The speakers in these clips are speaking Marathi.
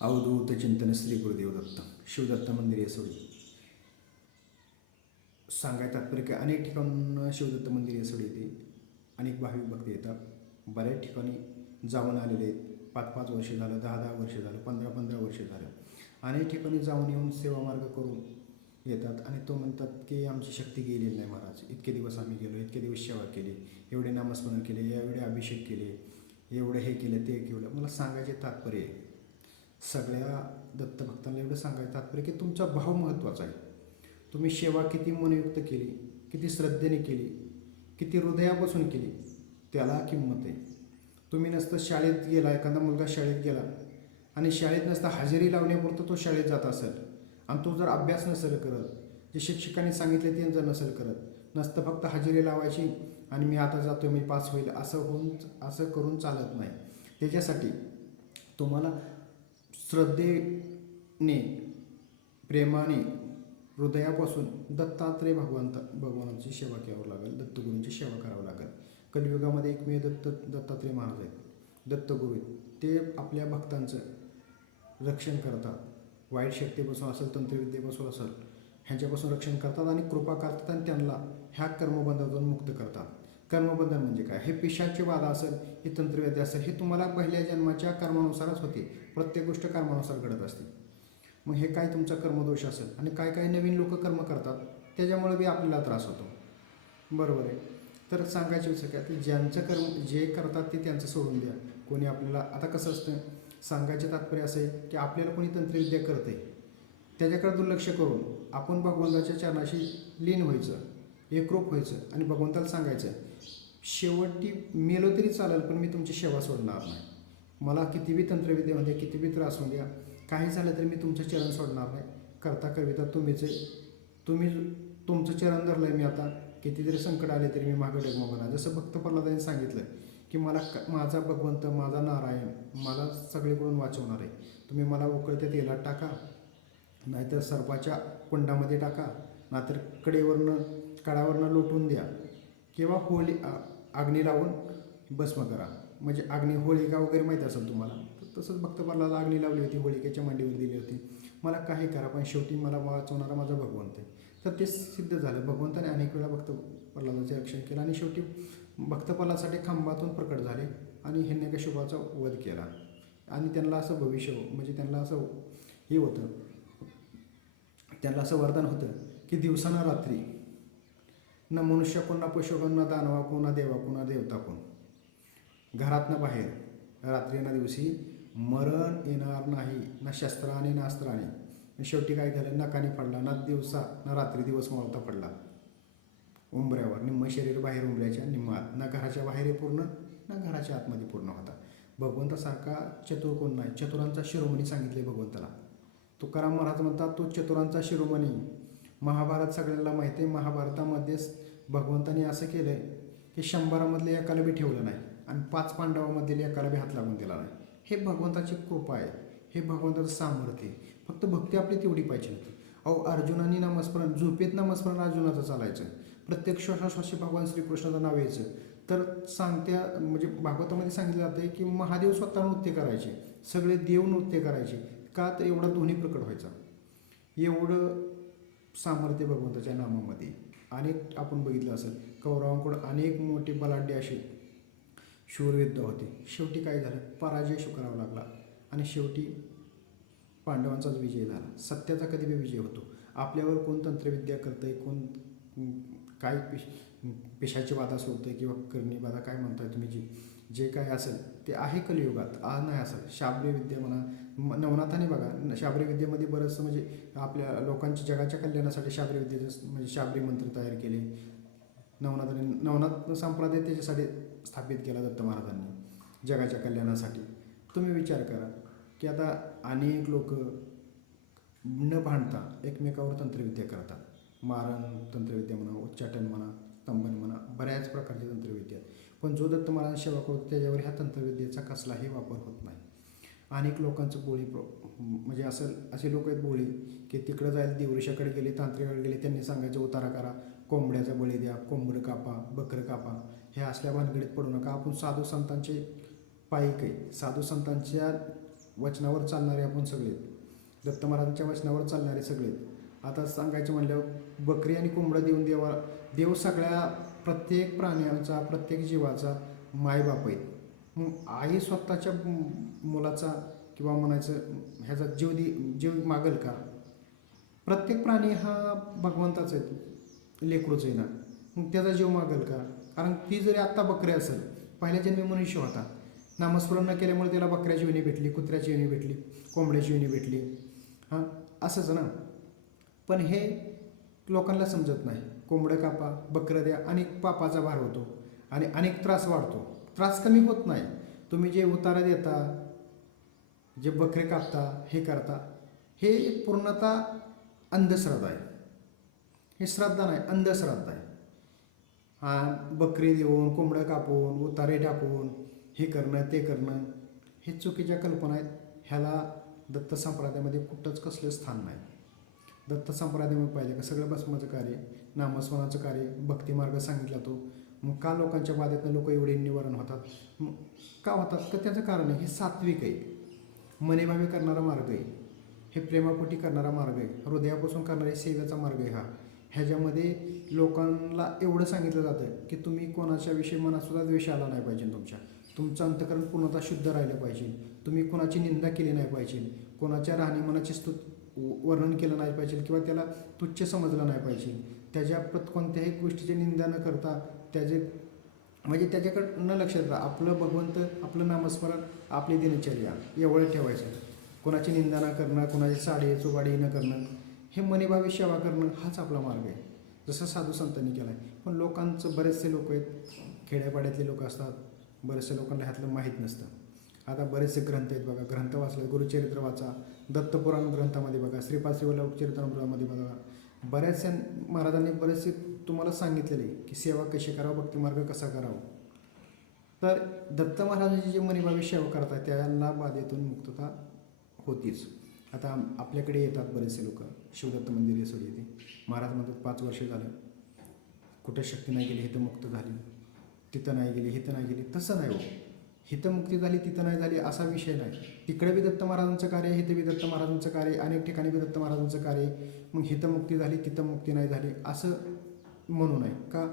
अवधूत चिंतन श्री गुरुदेवदत्त शिवदत्त मंदिर येसोडी सांगाय तात्पर्य काय अनेक ठिकाणून शिवदत्त मंदिर येसोडी येते अनेक भाविक भक्त येतात बऱ्याच ठिकाणी जाऊन आलेले आहेत पाच पाच वर्ष झालं दहा दहा वर्ष झालं पंधरा पंधरा वर्ष झालं अनेक ठिकाणी जाऊन येऊन सेवामार्ग करून येतात आणि तो म्हणतात की आमची शक्ती गेलेली नाही महाराज इतके दिवस आम्ही गेलो इतके दिवस सेवा केली एवढे नामस्मरण केले एवढे अभिषेक केले एवढे हे केलं ते केलं मला सांगायचे तात्पर्य आहे. सगळ्या दत्तभक्तांना एवढं सांगायचं तात्पर्य की तुमचा भाव महत्त्वाचा आहे. तुम्ही सेवा किती मनयुक्त केली किती श्रद्धेने केली किती हृदयापासून केली त्याला किंमत आहे. तुम्ही नसतं शाळेत गेला एखादा मुलगा शाळेत गेला आणि शाळेत नसता हजेरी लावण्यापुरतं तो शाळेत जात असेल आणि तो जर अभ्यास नसेल करत जे शिक्षकांनी सांगितले ते जर नसेल करत नसतं फक्त हजेरी लावायची आणि मी आता जातो मी पास होईल असं होऊन असं करून चालत नाही. त्याच्यासाठी तुम्हाला श्रद्धेने प्रेमाने हृदयापासून दत्तात्रय भगवंत भगवानांची सेवा करावं लागेल दत्तगुरूंची सेवा करावं लागेल. कलियुगामध्ये एकमेव दत्त दत्तात्रय महाराज आहेत. दत्तगुरू ते आपल्या भक्तांचं रक्षण करतात. वाईट शक्तीपासून असेल तंत्रविद्येपासून असेल ह्यांच्यापासून रक्षण करतात आणि कृपा करतात आणि त्यांना ह्या कर्मबंधातून मुक्त करतात. कर्मबंधन म्हणजे काय? हे पिशाचे बाधा असेल हे तंत्रविद्या असेल हे तुम्हाला पहिल्या जन्माच्या कर्मानुसारच होते. प्रत्येक गोष्ट कर्मानुसार घडत असते. मग हे काय तुमचा कर्मदोष असेल? आणि काय काय नवीन लोक कर्म करतात? त्याच्यामुळे बी आपल्याला त्रास होतो. बरोबर आहे. तर सांगायचं विषय काय की ज्यांचं कर्म जे करतात ते त्यांचं सोडून द्या. कोणी आपल्याला आता कसं असतं? सांगायचे तात्पर्य असे की आपल्याला कोणी तंत्रविद्या करते त्याच्याकडे दुर्लक्ष करून आपण भगवंताच्या चरणाशी लीन व्हायचं एकरूप व्हायचं आणि भगवंताला सांगायचं शेवटी मेलो तरी चालेल पण मी तुमची सेवा सोडणार नाही. मला कितीबी तंत्रविद्येमध्ये कितीबी त्रास होऊ द्या काही झालं तरी मी तुमचं चरण सोडणार नाही. करता कविता तुम्हीच तुम्ही तुमचं चरण धरलं आहे मी आता. कितीतरी संकट आले तरी मी मागं डगमगणार जसं भक्त प्रल्हादाने सांगितलं की मला क- माझा भगवंत माझा नारायण मला सगळीकडून वाचवणार. आहे तुम्ही मला उकळत्या तेलात टाका. नाहीतर सर्पाच्या कुंडामध्ये टाका. नाहीतर कडेवरनं कडावरनं लोटून द्या. किंवा होळी आग्नी लावून भस्म करा. म्हणजे आग्नी होळिका वगैरे माहीत असेल तुम्हाला? तर तसंच भक्त अग्नी आग्नी लावली होती होळिकेच्या मांडीवर दिली होती. मला काही करा पण शेवटी मला वाचवणारा माझा भगवंत आहे. तर ते सिद्ध झालं. भगवंताने अनेक वेळा भक्त प्रल्हादाचे रक्षण केलं आणि शेवटी भक्त प्रल्हादसाठी खांबातून प्रकट झाले आणि ह्यांनी वध केला. आणि त्यांना असं भविष्य म्हणजे त्यांना असं हे होतं त्यांना असं वरदान होतं की दिवसानं रात्री न मनुष्य कोण ना पशु कोण ना दानवा कोण ना देवा कोण ना देवता कोण? घरातनं बाहेर. रात्री ना दिवशी मरण येणार नाही. ना शस्त्राने ना अस्त्राने. शेवटी काय झालं? नकाने पडला. ना दिवसा ना रात्री दिवस मावता पडला. उंबऱ्यावर. निम्म शरीर बाहेर उंबऱ्याच्या निम्मात. ना घराच्या बाहेर पूर्ण ना घराच्या आतमध्ये पूर्ण होता. भगवंतासारखा चतुर कोण नाही? चतुरांचा शिरोमणी सांगितले भगवंताला. तुकाराम महाराज म्हणतात तो चतुरांचा शिरोमणी. महाभारत सगळ्यांना माहिती आहे महाभारतामध्येच भगवंताने असं केलं आहे की शंभरामधले एकाला बी ठेवलं नाही आणि पाच पांडवामधील एकाला बी हात लागून दिला नाही. हे भगवंताची कृपा आहे हे भगवंताचं सामर्थ्य आहे. फक्त भक्ती आपली तेवढी पाहिजे होती. अहो अर्जुनानी नामस्मरण झोपेत नामस्मरण अर्जुनाचं चालायचं. प्रत्येक श्वासाश्वासी भगवान श्रीकृष्णाचं नाव यायचं. तर सांगत्या म्हणजे भागवतामध्ये सांगितलं जातं की महादेव स्वतः नृत्य करायचे. सगळे देव नृत्य करायचे. का तर एवढा दोन्ही प्रकट व्हायचा. एवढं सामर्थ्य भगवंताच्या नामामध्ये. अनेक आपण बघितलं असेल कौरवांकडून अनेक मोठे बलाढ्य असे शूरयुद्ध होते. शेवटी काय झालं? पराजय स्वीकारावा लागला. आणि शेवटी पांडवांचाच विजय झाला. सत्याचा कधी विजय होतो. आपल्यावर कोण तंत्रविद्या करतंय कोण काय पिश पेशाची बाधा सोडतंय किंवा करणी बाधा काय म्हणताय तुम्ही जी जे काय असेल ते आहे कलियुगात आज नाही असेल. शाब्दविद्या म्हणा म- नवनाथाने बघा न- विद्येमध्ये बरंचसं म्हणजे आपल्या लोकांच्या जगाच्या कल्याणासाठी शाबरी विद्येचे म्हणजे शाबरी मंत्र तयार केले. नवनाथाने नवनाथ संप्रदाय त्याच्यासाठी स्थापित केला दत्त महाराजांनी जगाच्या कल्याणासाठी. तुम्ही विचार करा की आता अनेक लोक न भांडता एकमेकावर तंत्रविद्या करतात. मारण तंत्रविद्या म्हणा उच्चाटन म्हणा स्तंभन म्हणा बऱ्याच प्रकारची तंत्रविद्या आहेत. पण जो दत्त महाराज सेवा करतो त्याच्यावर ह्या तंत्रविद्येचा कसलाही वापर होत नाही. अनेक लोकांचं बोळी प्र म्हणजे असं असे लोक आहेत बोळी की तिकडं जायला दिवृषाकडे गेले तांत्रिकाकडे गेले त्यांनी सांगायचं उतारा करा कोंबड्याचा बळी द्या कोंबडं कापा बकरं कापा हे असल्या भानगडीत पडू नका. आपण साधू संतांचे पायिक आहे साधू संतांच्या वचनावर चालणारे आपण सगळे दत्त महाराजांच्या वचनावर चालणारे सगळे आता सांगायचं म्हणल्यावर बकरी आणि कोंबडं देऊन देवा देव सगळ्या प्रत्येक प्राण्यांचा प्रत्येक जीवाचा मायबाप आहे आई स्वतःच्या मुलाचा किंवा म्हणायचं ह्याचा जीव दे जीव मागल का? प्रत्येक प्राणी हा भगवंताच आहे लेकरूच आहे ना. मग त्याचा जीव मागल का? कारण ती जरी आत्ता बकरी असेल पहिल्या जन्मी मनुष्य होता. नामस्मरण न केल्यामुळे त्याला बकऱ्याची योनी भेटली कुत्र्याची योनी भेटली कोंबड्याची योनी भेटली. हां असंच ना. पण हे लोकांना समजत नाही. कोंबडं कापा बकरं द्या अनेक पापाचा भार होतो आणि अनेक त्रास वाढतो. त्रास कमी होत नाही. तुम्ही जे उतारा देता जे बकरे कापता हे करता हे पूर्णतः अंधश्रद्धा आहे. हे श्रद्धा नाही अंधश्रद्धा आहे. हा बकरी देऊन कोंबडं कापून उतारे टाकून हे करणं ते करणं हे चुकीच्या कल्पना आहेत. ह्याला दत्त संप्रदायामध्ये कुठंच कसलं स्थान नाही. दत्त संप्रदायामध्ये पाहिजे का सगळं भस्माचं कार्य नामस्मरणाचं कार्य भक्तिमार्ग सांगितला तो. मग का लोकांच्या बाधेतनं लोक एवढे निवारण होतात? मग का होतात? तर त्याचं कारण आहे हे सात्विक आहे. मनेभावे करणारा मार्ग आहे. हे प्रेमापोटी करणारा मार्ग आहे. हृदयापासून करणारे सेवेचा मार्ग आहे हा. ह्याच्यामध्ये लोकांना एवढं सांगितलं जातं की तुम्ही कोणाच्या विषयी मनातसुद्धा द्वेष आला नाही पाहिजे तुमच्या. तुमचं अंतकरण पूर्णतः शुद्ध राहिलं पाहिजे. तुम्ही कोणाची निंदा केली नाही पाहिजे. कोणाच्या राहणीमानाची स्तु वर्णन केलं नाही पाहिजे किंवा त्याला तुच्छ समजलं नाही पाहिजे. त्याच्या प्रत कोणत्याही गोष्टीची निंदा न करता त्याचे म्हणजे त्याच्याकडं न लक्षात देता आपलं भगवंत आपलं नामस्मरण आपली दिनचर्या एवढं ठेवायचं. कोणाची निंदा न करणं कोणाची साडी चुबाडी न करणं हे मनीभावी सेवा करणं हाच आपला मार्ग आहे. जसं साधू संतांनी केला आहे पण लोकांचं बरेचसे लोक आहेत खेड्यापाड्यातले लोक असतात. बरेचसे लोकांना ह्यातलं माहीत नसतं. आता बरेचसे ग्रंथ आहेत बघा. ग्रंथ वाचले गुरुचरित्र वाचा. दत्तपुराण ग्रंथामध्ये बघा. श्रीपाद शिवलाभ चरित्रामध्ये बघा. बऱ्याचशा महाराजांनी बरेचसे तुम्हाला सांगितलेले की सेवा कशी करावं भक्तिमार्ग कसा करावा. तर दत्त महाराजांची जे मनीभावी सेवा करतात त्यांना बाधेतून मुक्तता होतीच. आता आपल्याकडे येतात बरेचसे लोक. शिवदत्त मंदिर येसोड येते महाराज म्हणतात पाच वर्ष झालं. कुठं शक्ती नाही गेली हे तर मुक्त झाली. तिथं नाही गेली हे तर नाही गेली तसं नाही हो. हिथं मुक्ती झाली तिथं नाही झाली असा विषय नाही. तिकडे बी दत्त महाराजांचं कार्य इथं बी दत्त महाराजांचं कार्य अनेक ठिकाणी बी दत्त महाराजांचं कार्य मग हिथं मुक्ती झाली तिथं मुक्ती नाही झाली असं म्हणू नये. का?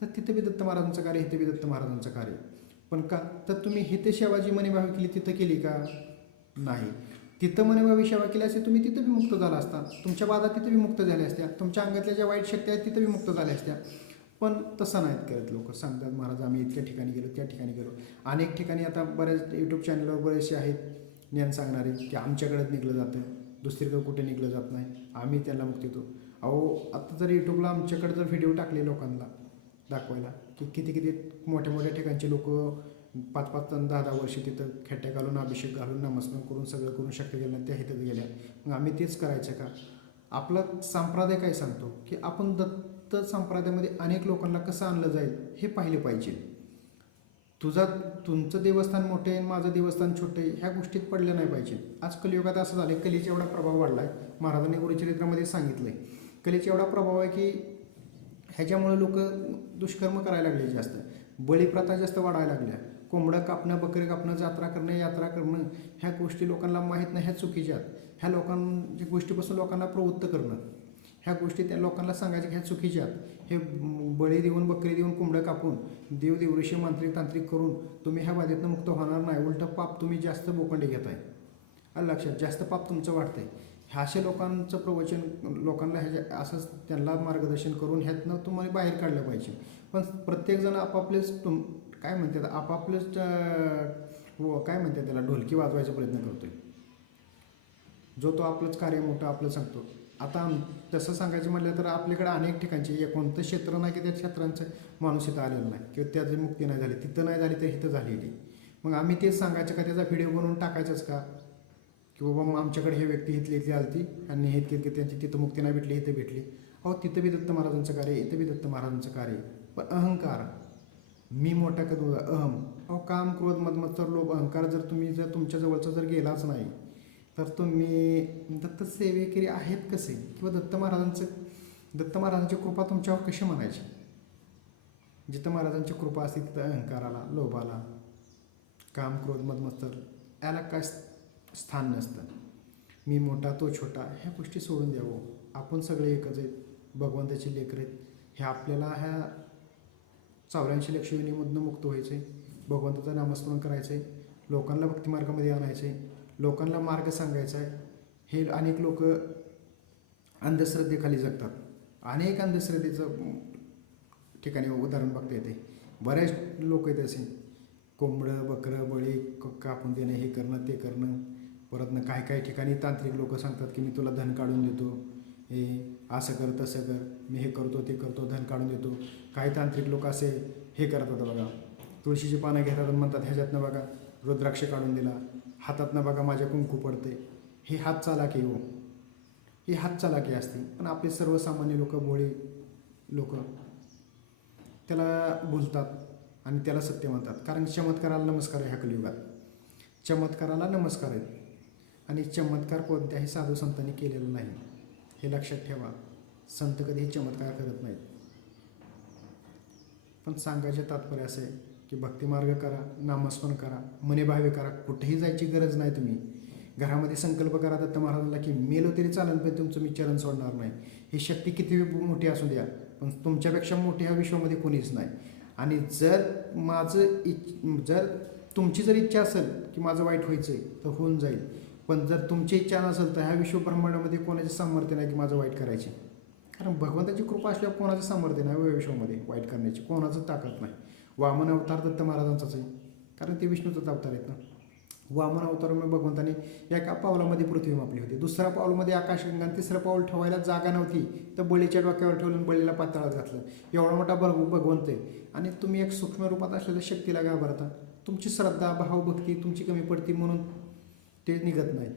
तर तिथं बी दत्त महाराजांचं कार्य इथं बी दत्त महाराजांचं कार्य पण का? तर तुम्ही हिथं शेवाजी मणिभावी केली तिथं केली का? नाही. तिथं मनीभावी सेवा केली असते तुम्ही तिथं बी मुक्त झाला असता. तुमच्या बाधा तिथं बी मुक्त झाल्या असत्या. तुमच्या अंगातल्या ज्या वाईट शक्ती आहेत तिथं बी मुक्त झाल्या असत्या. पण तसं नाहीत करत लोक. सांगतात महाराज आम्ही इतक्या ठिकाणी गेलो त्या ठिकाणी गेलो. अनेक ठिकाणी आता बऱ्याच यूट्यूब चॅनलवर बरेचसे आहेत ज्ञान सांगणारे की आमच्याकडेच निघलं जातं. दुसरीकडं कुठे निघलं जात नाही. आम्ही त्याला मुक्ती देतो. अहो आता जर यूट्यूबला आमच्याकडे जर व्हिडिओ टाकले लोकांना दाखवायला की किती किती मोठ्या मोठ्या ठिकाणचे लोक पाच पाच दहा दहा वर्ष तिथं खेट्या घालून अभिषेक घालून नमस्कार करून सगळं करून शक्य गेल्या त्या इथं गेल्या. मग आम्ही तेच करायचं का? आपला संप्रदाय काय सांगतो? की आपण दत्त संप्रदायामध्ये अनेक लोकांना कसं आणलं जाईल हे पाहिले पाहिजे. तुझा तुमचं देवस्थान मोठे आहे माझं देवस्थान छोटे आहे ह्या गोष्टीत पडल्या नाही पाहिजे. आज कलियुगात असं झालं आहे कलेचा एवढा प्रभाव वाढला आहे महाराजांनी गुरुचरित्रामध्ये सांगितलं आहे कलेचा एवढा प्रभाव आहे की ह्याच्यामुळे लोक दुष्कर्म करायला लागले जास्त. बळीप्रथा जास्त वाढायला लागल्या. कोंबडं कापणं बकरे कापणं जात्रा करणं यात्रा करणं ह्या गोष्टी लोकांना माहीत नाही ह्या चुकीच्या आहेत. ह्या लोकांच्या गोष्टीपासून लोकांना प्रवृत्त करणं. ह्या गोष्टी त्या लोकांना सांगायच्या ह्या चुकीच्या हे बळी देऊन बकरी देऊन कोंबडं कापून देव देवऋषी मांत्रिक तांत्रिक करून तुम्ही ह्या बाधेतनं मुक्त होणार नाही. उलटं पाप तुम्ही जास्त बोकंडे घेताय. आलं लक्षात जास्त पाप तुमचं वाढतंय. ह्या अशा लोकांचं प्रवचन लोकांना ह्याच्या असंच त्यांना मार्गदर्शन करून ह्यातनं तुम्हाला बाहेर काढलं पाहिजे. पण प्रत्येकजण आपापलेच तुम काय म्हणतात आपापलेच व- काय म्हणतात त्याला ढोलकी वाजवायचा प्रयत्न करतोय. जो तो आपलंच कार्य मोठं आपलं सांगतो. आता आम तसं सांगायचं म्हटलं तर आपल्याकडे अनेक ठिकाणचे एक कोणतं क्षेत्र नाही की त्या क्षेत्रांचं माणूस इथं आलेलं नाही किंवा त्याची मुक्ती नाही झाली तिथं नाही झाली तर इथं झालेली. मग आम्ही तेच सांगायचं का त्याचा व्हिडिओ बनवून टाकायचाच का? की बाबा मग आमच्याकडे हे व्यक्ती इथली इथली आलती आणि हे इतकी की त्यांची तिथं मुक्ती नाही भेटली इथं भेटली. अहो तिथं बी दत्त महाराजांचं कार्य इथं बी दत्त महाराजांचं कार्य पण अहंकार मी मोठा कधी अहम. अहो काम क्रोध मदमत्सर लोभ अहंकार जर तुम्ही जर तुमच्या जवळचा जर गेलाच नाही तर तुम्ही दत्त सेवेकरी आहेत कसे किंवा दत्त महाराजांचं दत्त महाराजांची कृपा तुमच्यावर कशी म्हणायची? जिथं महाराजांची कृपा असते तिथं अहंकाराला लोभाला काम क्रोध मदमत्सर याला काय स्थान नसतं. मी मोठा तो छोटा ह्या गोष्टी सोडून द्यावं. आपण सगळे एकच आहेत. भगवंताचे लेकर आहेत. हे आपल्याला ह्या चौऱ्याऐंशी लक्ष मुक्त व्हायचं आहे भगवंताचं नामस्मरण करायचं आहे लोकांना भक्तिमार्गामध्ये आणायचं आहे लोकांना मार्ग सांगायचा आहे. हे अनेक लोक अंधश्रद्धेखाली जगतात. अनेक अंधश्रद्धेचं ठिकाणी उदाहरण बघता येते. बरेच लोक आहेत असे. कोंबडं बकरं बळी क- कापून देणं हे करणं ते करणं. परत ना काही काही ठिकाणी तांत्रिक लोक सांगतात की मी तुला धन काढून देतो. हे असं कर तसं कर. मी हे करतो ते करतो धन काढून देतो. काही तांत्रिक लोक असे हे करतात बघा. तुळशीची पानं घेतात आणि म्हणतात ह्याच्यातनं बघा रुद्राक्ष काढून दिला. हातातनं बघा माझ्या कुंकू पडते हे हात चालाकी हो. ही हात चालाकी असते पण आपले सर्वसामान्य लोक भोळी लोक त्याला बोलतात आणि त्याला सत्य म्हणतात. कारण चमत्काराला नमस्कार आहे ह्या कलियुगात चमत्काराला नमस्कार आहे आणि चमत्कार कोणत्याही साधू संतांनी केलेला नाही. हे लक्षात ठेवा. संत कधीही चमत्कार करत नाहीत. पण सांगायचे तात्पर्य असे आहे की भक्तिमार्ग करा नामस्मरण करा मनेभावे करा कुठेही जायची गरज नाही तुम्ही. घरामध्ये संकल्प करा दत्त महाराजांना की मेलो तरी चालेल पण तुमचं मी चरण सोडणार नाही. ही शक्ती किती मोठी असू द्या पण तुमच्यापेक्षा मोठी ह्या विश्वामध्ये कोणीच नाही. आणि जर माझं इच जर तुमची जर इच्छा असेल की माझं वाईट व्हायचं आहे तर होऊन जाईल. पण जर तुमची इच्छा नसेल तर ह्या विश्वब्रह्मांडामध्ये कोणाचे सामर्थ्य नाही की माझं वाईट करायचे. कारण भगवंताची कृपा असल्यावर कोणाचं सामर्थ्य नाही हो विश्वामध्ये वाईट करण्याची. कोणाचं ताकद नाही. वामन अवतार दत्त महाराजांचाच आहे. कारण ते विष्णूचाच अवतार आहेत ना. वामन अवतारामुळे भगवंताने एका पावलामध्ये पृथ्वी मापली होती. दुसऱ्या पावलामध्ये आकाशगंगा आणि तिसरं पाऊल ठेवायला जागा नव्हती. तर बळीच्या डोक्यावर ठेवलं बळीला पाताळात घातलं. एवढा मोठा भग भगवंत आहे. आणि तुम्ही एक सूक्ष्म रूपात असलेल्या शक्तीला घाबरता. तुमची श्रद्धा भावभक्ती तुमची कमी पडती म्हणून ते निघत नाही.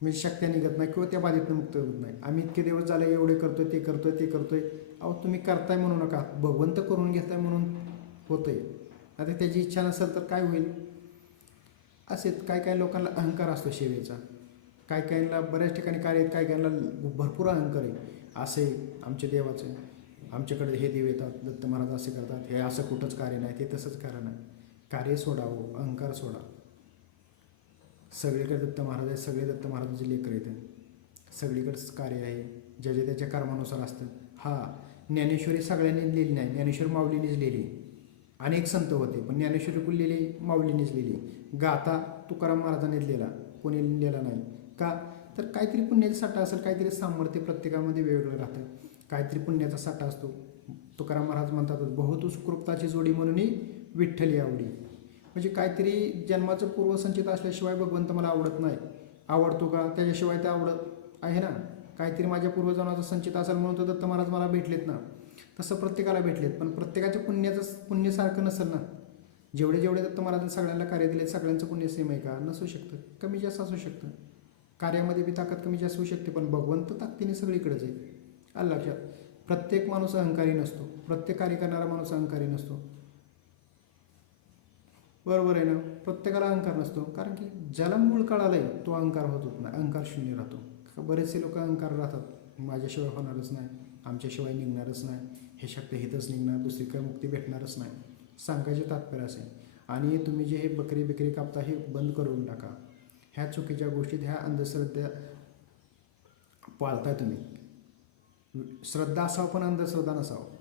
म्हणजे शक्त्या निघत नाही किंवा त्या बाधेतनं मुक्त होत नाही. आम्ही इतके दिवस झाले एवढे करतोय ते करतोय ते करतोय. अहो तुम्ही करताय म्हणू नका. भगवंत करून घेताय म्हणून होतं आहे आता त्याची इच्छा नसेल तर काय होईल? असेच काय काय लोकांना अहंकार असतो सेवेचा काय काहींना बऱ्याच ठिकाणी कार्य आहेत काय काहींना भरपूर अहंकार आहे. असे आमच्या देवाचे. आमच्याकडे हे देव येतात दत्त महाराज असे करतात. हे असं कुठंच कार्य नाही ते तसंच कार्य नाही कार्य सोडावं अहंकार सोडा. सगळीकडे दत्त महाराज आहे सगळे दत्त महाराजांचे लेकर येतात सगळीकडेच कार्य आहे. ज्याच्या त्याच्या कर्मानुसार असतं. हा ज्ञानेश्वरी सगळ्यांनी लिहिली नाही ज्ञानेश्वर माऊलीनेच लिहिली अनेक संत होते. पण ज्ञानेश्वरी कुल लिहिली माऊलीनेच लिहिली गाथा तुकाराम महाराजांनीच लिहिला कोणी लिहिला नाही. का? तर काहीतरी पुण्याचा साठा असेल काहीतरी सामर्थ्य प्रत्येकामध्ये वेगवेगळं राहतं. काहीतरी पुण्याचा साठा असतो. तुकाराम महाराज म्हणतात बहुतु सुकृप्ताची जोडी म्हणूनही विठ्ठली आवडी. म्हणजे काहीतरी जन्माचं पूर्वसंचित असल्याशिवाय भगवंत मला आवडत नाही. आवडतो का? त्याच्याशिवाय ते आवडत आहे ना? काहीतरी माझ्या पूर्वजन्माचं संचित असेल म्हणून तर दत्त महाराज मला भेटलेत ना? तसं प्रत्येकाला भेटलेत. पण प्रत्येकाच्या पुण्याचं पुण्यसारखं नसेल ना? जेवढे जेवढे दत्त महाराजांनी सगळ्यांना कार्य दिले सगळ्यांचं पुण्य सेम आहे का? नसू शकतं. कमी जास्त असू शकतं. कार्यामध्ये बी ताकद कमी जास्त होऊ शकते पण भगवंत ताकदीने सगळीकडेच आहे. आलं लक्षात? प्रत्येक माणूस अहंकारी नसतो. प्रत्येक कार्य करणारा माणूस अहंकारी नसतो. बरोबर आहे ना? प्रत्येकाला अहंकार नसतो. कारण की ज्याला मूळ कळालंय तो अहंकार होतो होत नाही. अहंकार शून्य राहतो. बरेचसे लोक अहंकार राहतात. माझ्याशिवाय होणारच नाही. आमच्याशिवाय निघणारच नाही. हे शक्य हितच निघणार दुसरीकडे मुक्ती भेटणारच नाही. सांगायचे तात्पर्य असेल आणि तुम्ही जे हे बकरी बिकरी कापता हे बंद करून टाका. ह्या चुकीच्या गोष्टीत ह्या अंधश्रद्धा पाळताय तुम्ही. श्रद्धा असावं पण अंधश्रद्धा नसावं.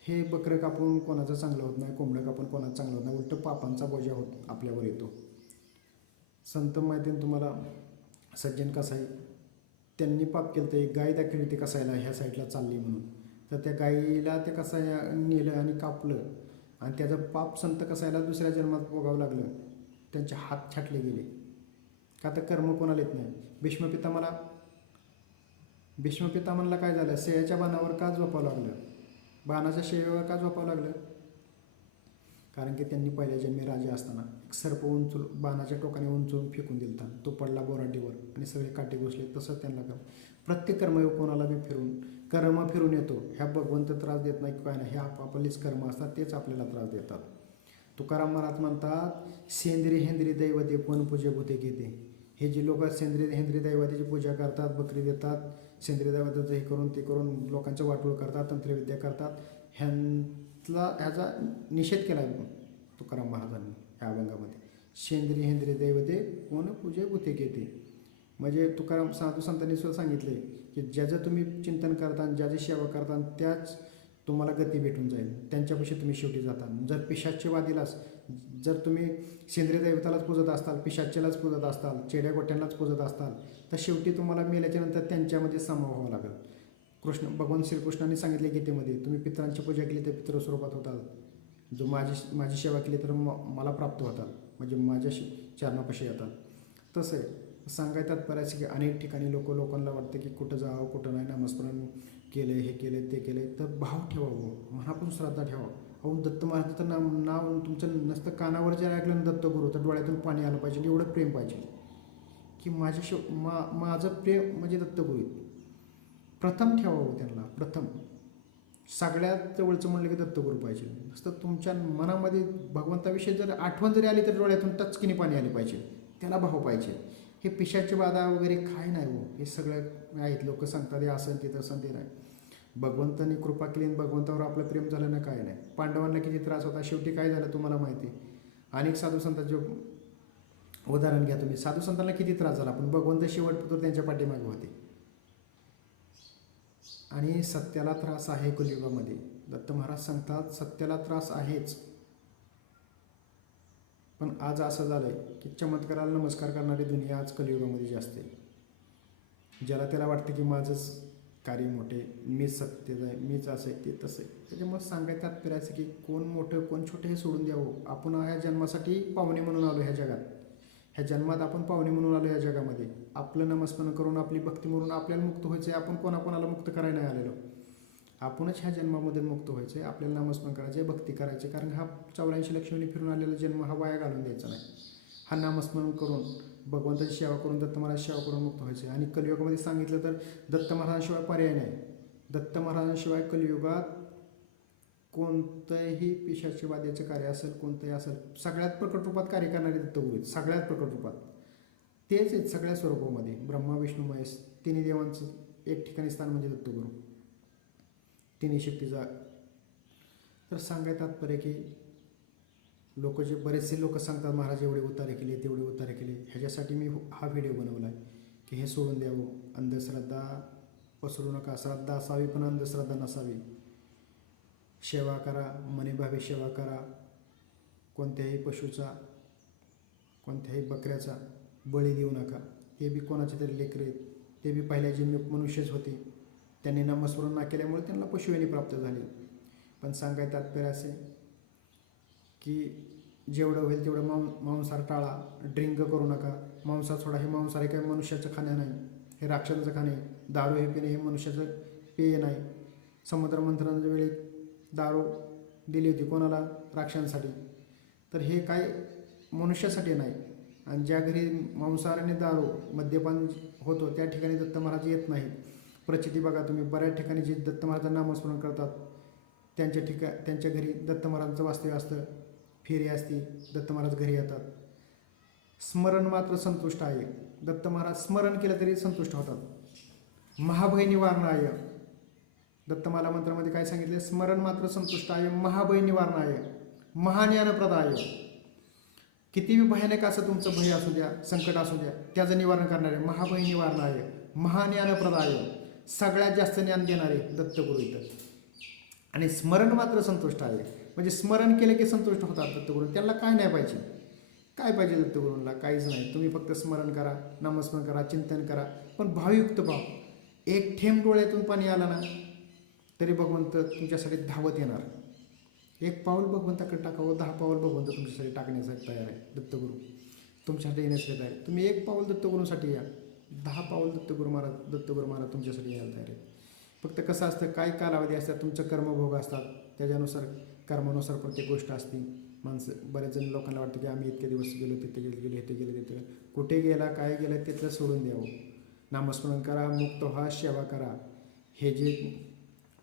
हे बकरं कापून कोणाचं चांगलं होत नाही कोंबडं कापून कोणाचं चांगलं होत नाही उलट पापांचा बोजा होत आपल्यावर येतो. संत माहितीने तुम्हाला सज्जन कसाई त्यांनी पाप केलं तर एक गाय दाखवली ते कसायला ह्या साईडला चालली म्हणून. तर त्या गाईला ते कसाया नेलं आणि कापलं आणि त्याचं पाप संत कसायला दुसऱ्या जन्मात भोगावं लागलं त्यांचे हात छाटले गेले. का तर कर्म कोणाला येत नाही? भीष्मपिता मला भीष्मपितामनला काय झालं? सेयाच्या बाणावर का झोपावं लागलं? बाणाच्या शेवेवर का झोपावं लागलं? कारण की त्यांनी पहिल्या जन्मी राजा असताना एक सर्प उंचून बाणाच्या टोकाने उंचून फेकून दिलता. तो पडला बोराटीवर आणि सगळे काटे घुसले. तसंच त्यांना प्रत्येक कर्मयोग कोणाला बी फिरून कर्म फिरून येतो. ह्या भगवंत त्रास देत नाही काय नाही. हे आपापलेच कर्म असतात तेच आपल्याला त्रास देतात. तुकाराम महाराज म्हणतात सेंद्रिय हेंद्री दैवते कोण पूजे भूते घेते. हे जे लोक सेंद्रिय हेंद्री दैवतेची पूजा करतात बकरी देतात सेंद्रिय दैवताचं हे करून ते करून लोकांचं वाटोळ करतात तंत्रविद्या करतात ह्यांतला ह्याचा निषेध केला आहे तुकाराम महाराजांनी ह्या अभंगामध्ये. सेंद्रिय हेंद्रिय दैवते कोण पूजे भूते घेते. म्हणजे तुकाराम साधू संतांनी सुद्धा सांगितले की ज्याचं तुम्ही चिंतन करता ज्याची सेवा करता त्याच तुम्हाला गती भेटून जाईल. त्यांच्यापाशी तुम्ही शेवटी जाता. जर पिशाच्य वादीलाच जर तुम्ही सेंद्रिय दैवतालाच पूजत असताल पिशाच्यालाच पूजत असताल चेड्या गोट्यांनाच पूजत असताल तर शेवटी तुम्हाला मेल्याच्यानंतर त्यांच्यामध्ये समाव व्हावं लागेल. कृष्ण भगवान श्रीकृष्णाने सांगितले गीतेमध्ये तुम्ही पित्रांची पूजा केली तर पित्र स्वरूपात होतात. जो माझी माझी सेवा केली तर म मला प्राप्त होतात. म्हणजे माझ्या शि- चरणापाशी येतात. तसं सांगायतात बऱ्याच की अनेक ठिकाणी लोक लोकांना वाटतं की कुठं जावं कुठं नाही नामस्मरण केले हे केले ते केले. तर भाव ठेवावं मनापासून श्रद्धा ठेवा अहो दत्त महाराजाचं नाव नाव तुमचं नसतं कानावर जर ऐकलं दत्तगुरु दत्त गुरु तर डोळ्यातून पाणी आलं पाहिजे एवढं प्रेम पाहिजे. की माझ्या शो मा माझं प्रेम म्हणजे दत्तगुरु प्रथम ठेवावं त्यांना प्रथम. सगळ्यात जवळचं म्हणलं की दत्तगुरु पाहिजे. नुसतं तुमच्या मनामध्ये भगवंताविषयी जर आठवण जरी आली तर डोळ्यातून टचकिनी पाणी आले पाहिजे. त्याला भाव पाहिजे. हे पिशाचे बाधा वगैरे काय नाही हो. हे सगळं आहेत. लोक सांगतात हे असं ते तसं ते नाही. भगवंताने कृपा केली आणि भगवंतावर आपलं प्रेम झालं ना काय नाही. पांडवांना किती त्रास होता. शेवटी काय झालं तुम्हाला माहिती? आहे. अनेक साधू संतांचे उदाहरण घ्या तुम्ही. साधू संतांना किती त्रास झाला? पण भगवंत शेवटपूर त्यांच्या पाठीमागे होते. आणि सत्याला त्रास आहे कुलयुगामध्ये. दत्त महाराज सांगतात सत्याला त्रास आहेच. पण आज असं झालं आहे की चमत्काराला नमस्कार करणारी दुनिया आज कलियुगामध्ये जास्त आहे ज्याला त्याला वाटतं की माझंच कार्य मोठे मीच सत्य आहे मीच असं आहे ते तसं आहे. त्याच्यामुळे सांगायचं तात्पर्य असं की कोण मोठं कोण छोटं हे सोडून द्यावं. आपण ह्या जन्मासाठी पाहुणे म्हणून आलो ह्या जगात. ह्या जन्मात आपण पाहुणे म्हणून आलो या जगामध्ये. आपलं नमस्कार करून आपली भक्ती म्हणून आपल्याला मुक्त व्हायचं आहे आपण कोणाकोणाला मुक्त करायला नाही आलेलो. आपणच ह्या जन्मामध्ये मुक्त व्हायचं आहे आपल्याला नामस्मरण करायचं आहे भक्ती करायची कारण हा चौऱ्याऐंशी लक्ष्मीने फिरून आलेला जन्म हा वाया घालून द्यायचा नाही. हा नामस्मरण करून भगवंताची सेवा करून दत्त महाराज सेवा करून मुक्त व्हायचे आहे. आणि कलियुगामध्ये सांगितलं तर दत्त महाराजांशिवाय पर्याय नाही. दत्त महाराजांशिवाय कलियुगात कोणतंही पिशाचीवाद्याचं कार्य असेल कोणतंही असेल सगळ्यात प्रकट रूपात कार्य करणारे दत्तगुरु सगळ्यात प्रकट रूपात. तेच आहेत सगळ्या स्वरूपामध्ये. ब्रह्मा विष्णू महेश तिन्ही देवांचं एक ठिकाणी स्थान म्हणजे दत्तगुरु. तिन्ही शक्तीचा तर सांगायचं तात्पर्य की लोक जे बरेचसे लोक सांगतात महाराज एवढे उतारे केले तेवढे उतारे केले. ह्याच्यासाठी मी हा व्हिडिओ बनवला आहे की हे सोडून द्यावं. अंधश्रद्धा पसरू नका. श्रद्धा असावी पण अंधश्रद्धा नसावी. सेवा करा. मनीभावी सेवा करा. कोणत्याही पशुचा कोणत्याही बकऱ्याचा बळी देऊ नका. ते बी कोणाचे तरी लेकरे आहेत. ते बी पहिल्या जन्मी मनुष्यच होते. त्यांनी नमस्मरण ना केल्यामुळे त्यांना पशुवेणी प्राप्त झाली. पण सांगायचं तात्पर्य असे की जेवढं होईल तेवढं मां मांसाहार टाळा ड्रिंक करू नका. मांसाहार सोडा हे मांसाहार हे काही मनुष्याचं खाणं नाही. हे राक्षसाचं खाणे दारू हे पिणे हे मनुष्याचं पेय नाही. समुद्र मंथनाच्या वेळी दारू दिली होती कोणाला? राक्षांसाठी तर हे काय मनुष्यासाठी नाही. आणि ज्या घरी मांसाहार आणि दारू मद्यपान होतो त्या ठिकाणी दत्त महाराज येत नाही प्रचिती बघा तुम्ही बऱ्याच ठिकाणी जे दत्त महाराजांना नामस्मरण करतात त्यांच्या ठिका त्यांच्या घरी दत्त महाराजांचं वास्तव्य असतं. फेरी असती दत्त महाराज घरी येतात. स्मरण मात्र संतुष्ट आहे. दत्त महाराज स्मरण केलं तरी संतुष्ट होतात. महाभय निवारणाय दत्तमाला मंत्रामध्ये काय सांगितले स्मरण मात्र संतुष्ट आहे महाभय निवारणाय आहे कितीही भयानक असं तुमचं भय असू द्या संकट असू द्या त्याचं निवारण करणारे महाभय निवारणाय महाज्ञानप्रदाय. सगळ्यात जास्त ज्ञान देणारे दत्तगुरु इथं. आणि स्मरण मात्र संतुष्ट आहे. म्हणजे स्मरण केलं की संतुष्ट होतात दत्तगुरू. त्यांना काय नाही पाहिजे. काय पाहिजे दत्तगुरूंना? काहीच नाही. तुम्ही फक्त स्मरण करा नामस्मरण करा चिंतन करा. पण भावयुक्त भाव एक थेंब डोळ्यातून पाणी आला ना तरी भगवंत तुमच्यासाठी धावत येणार. एक पाऊल भगवंताकडे टाकावं दहा पाऊल भगवंत तुमच्यासाठी टाकण्यासाठी तयार आहे दत्तगुरू. तुमच्यासाठी येण्यासाठी तयार आहे. तुम्ही एक पाऊल दत्तगुरूसाठी या. दहा पाऊल दत्तगुरु महाराज दत्तगुरु महाराज तुमच्यासाठी यायला तयार आहे फक्त कसं असतं काय कालावधी असतात तुमचं कर्मभोग असतात त्याच्यानुसार कर्मानुसार प्रत्येक गोष्ट असते. माणसं बऱ्याच जण लोकांना वाटतं की आम्ही इतके दिवस गेलो तिथे गेले गेले इथे गेले तिथे कुठे गेला काय गेलं तिथलं सोडून द्यावं. नामस्मरण करा मुक्त व्हा सेवा करा. हे जे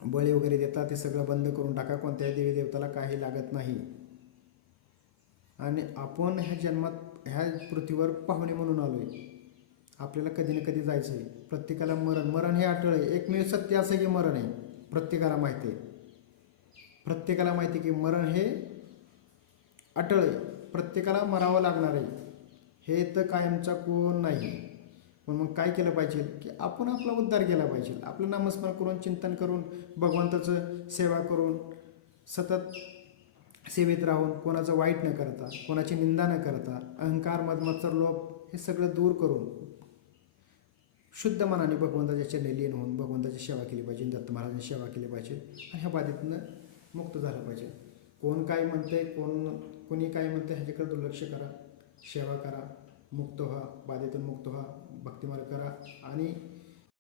बळी वगैरे देतात ते सगळं बंद करून टाका. कोणत्याही देवी देवताला काही लागत नाही. आणि आपण ह्या जन्मात ह्या पृथ्वीवर पाहुणे म्हणून आलो आहे आपल्याला कधी ना कधी जायचं आहे. प्रत्येकाला मरण मरण हे अटळ आहे. एकमेव सत्य असं की मरण आहे. प्रत्येकाला माहिती आहे. प्रत्येकाला माहिती आहे की मरण हे अटळ आहे. प्रत्येकाला मरावं लागणार आहे. हे तर कायमचा कोण नाही. पण मग काय केलं पाहिजे? की आपण आपला उद्धार केला पाहिजे. आपलं नामस्मरण करून चिंतन करून भगवंताचं सेवा करून सतत सेवेत राहून कोणाचं वाईट न करता कोणाची निंदा न करता अहंकार मदमत्सर लोभ हे सगळं दूर करून शुद्ध मनाने भगवंताच्या चरणी लीन होऊन भगवंताची सेवा केली पाहिजे दत्त महाराजांची सेवा केली पाहिजे आणि ह्या बाधेतनं मुक्त झालं पाहिजे. कोण काय म्हणते कोण कोणी काय म्हणते ह्याच्याकडे दुर्लक्ष करा सेवा करा मुक्त व्हा बाधेतून मुक्त व्हा भक्तिमार्ग करा आणि